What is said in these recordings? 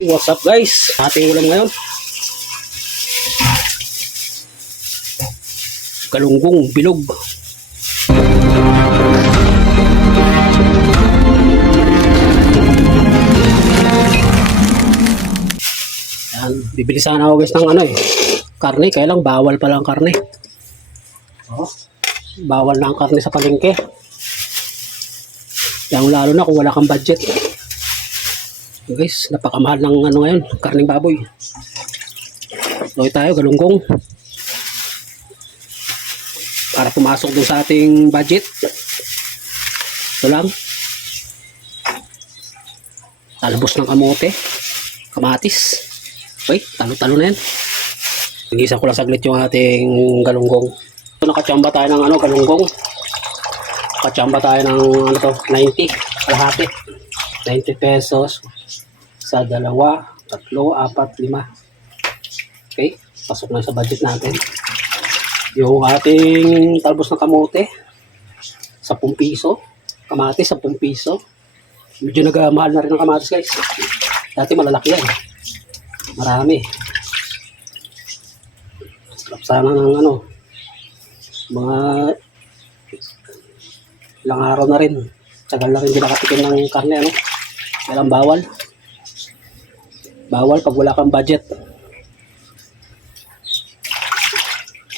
What's up guys? Ating ulam ngayon. Galunggong bilog. Yan, bibili sana ako guys ng karne, kaya lang bawal pala ang karne. Oh, bawal na ang karne sa palengke. Yang lalo na kung wala kang budget. Guys, napakamahal ng ngayon, karning baboy. So tayo, galunggong. Para pumasok dun sa ating budget. Ito lang. Talbos ng kamote. Kamatis. Okay, talo-talo na yan. Nag-isa ko lang saglit yung ating galunggong. So nakachamba tayo ng galunggong. Nakachamba tayo ng 90. Kalahati. 90 pesos. Sa 2, 3, 4, 5. Okay, pasok na sa budget natin. Yung ating talbos ng kamote, 10 piso. Kamatis, 10 piso. Medyo nagmahal na rin ang kamatis guys. Dati malalaki yan. Marami. Sarap sana ng mga ilang araw na rin. Tagal na rin din nakatikim ng karne. Walang bawal. Bawal pag wala kang budget.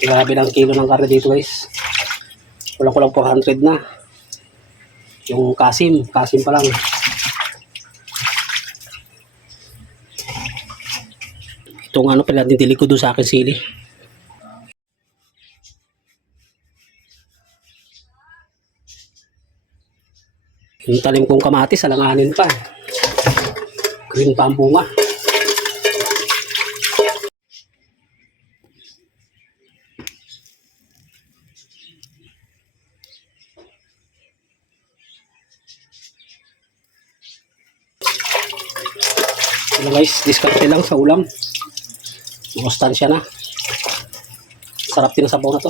Grabe lang kilo ng karne dito guys. Kulang 400 na. Yung kasim pa lang. Itong pala nitili ko doon sa akin sili. Yung talim kong kamatis, alanganin pa. Green pa ang bunga. Guys, diskarte lang sa ulam. Makustansya na. Sarap din ang sabaw na to.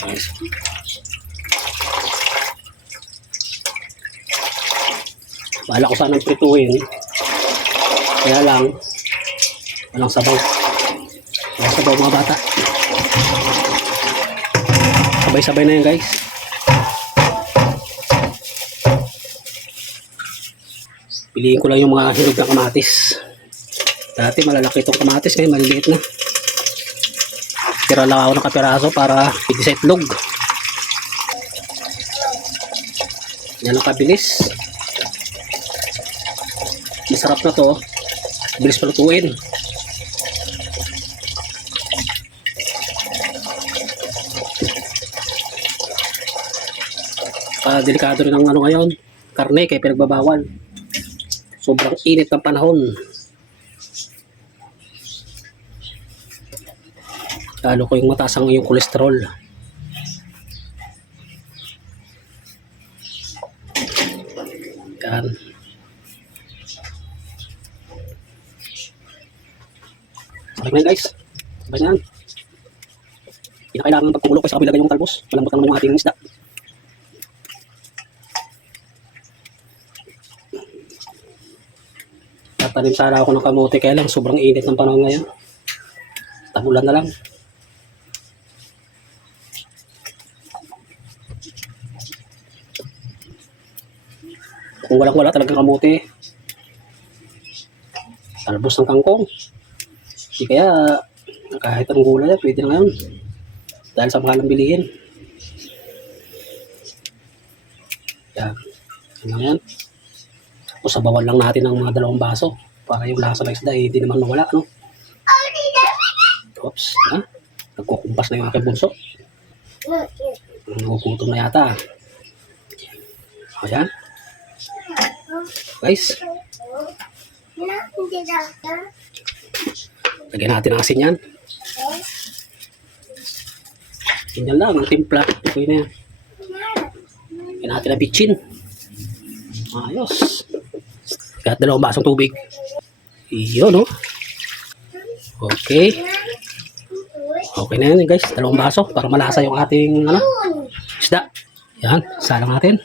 Guys. Bahala ko sanang prituhin. Kaya lang walang sabaw. Walang sabaw mga bata. Sabay-sabay na yan guys. Piliin ko lang yung mga hinog na kamatis. Dati malalaki itong kamatis, ngayon maliliit na. Tira lang ako ng kapiraso para pwede sa itlog. Yan ang kabilis. Masarap na to. Bilis palutuin. Delikado rin ang ngayon. Karne kaya pinagbabawal. Sobrang init ng panahon. Lalo ko yung mataas ang iyong kolesterol. Yan. Sabay na guys. Sabay na yan. Hindi na kailangan pag kumulo kasi ako ilagay yung talbos. Malambot lang yung ating isda. Tanim sana ako ng kamote kaya lang sobrang init ng panahon ngayon. Tabulan na lang. Kung wala talagang kamote, talbos ng kangkong. Di kaya kahit anong gulay pwede na ngayon. Dahil sa mahal ng bilihin. Yan. Yan lang yan. O sabawan lang natin ng mga 2 baso para yung lasa ng isda hindi naman mawala, Oops, nagkukumpas na yung aking bunso. Nagugutom na yata. Ayan. Guys. Lagyan natin ang asin yan. Ganyan lang, ang timpla. Okay na yan. Lagyan natin ang bitchin. Ayos. Kahit 2 basong tubig. Iyon, Okay. Okay na yan guys. 2 baso para malasa yung ating isda. Yan. Salang natin.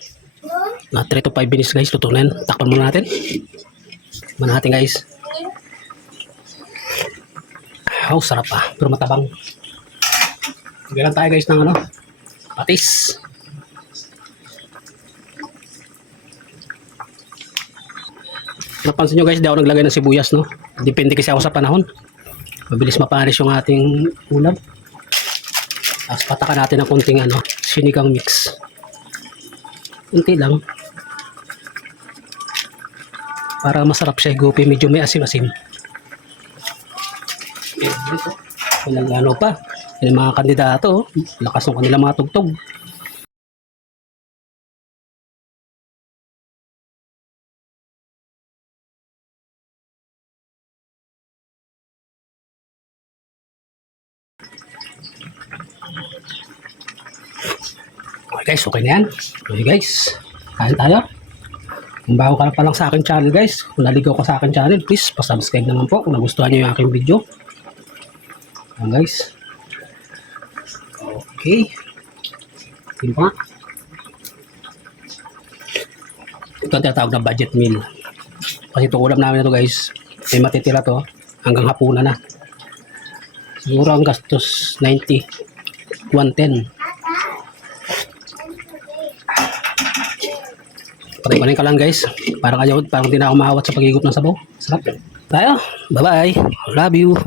Na 3 to 5 minutes guys, luto na yan. Takpan muna natin. Tikman natin guys. Oh, sarap pa. Pero matabang. Bigyan lang tayo guys ng ano, patis. Napansin nyo guys, di ako naglagay ng sibuyas, no? Depende kasi ako sa panahon. Mabilis mapanis yung ating ulam. Tapos patakan natin ng konting ano, sinigang mix. Kunti lang. Para masarap siya igupi, medyo may asim-asim. Walang ano pa. Yung mga kandidato, oh. Lakas ng kanilang mga tugtog. Okay guys, okay na yan. Okay guys, kain tayo. Kung bago ka pa lang sa aking channel guys, kung naligaw ka sa aking channel, please pasubscribe naman po kung nagustuhan nyo yung aking video. Ayan guys. Okay. Timpa. Ito ang tinatawag na budget meal. Kasi itong ulam namin na ito guys, may matitira to hanggang hapunan na. Siguro ang gastos 90, 110. Patay-patay ka lang guys. Parang di na ako mahawat sa pagigop ng sabaw. Sarap. Tayo. Bye-bye. Love you.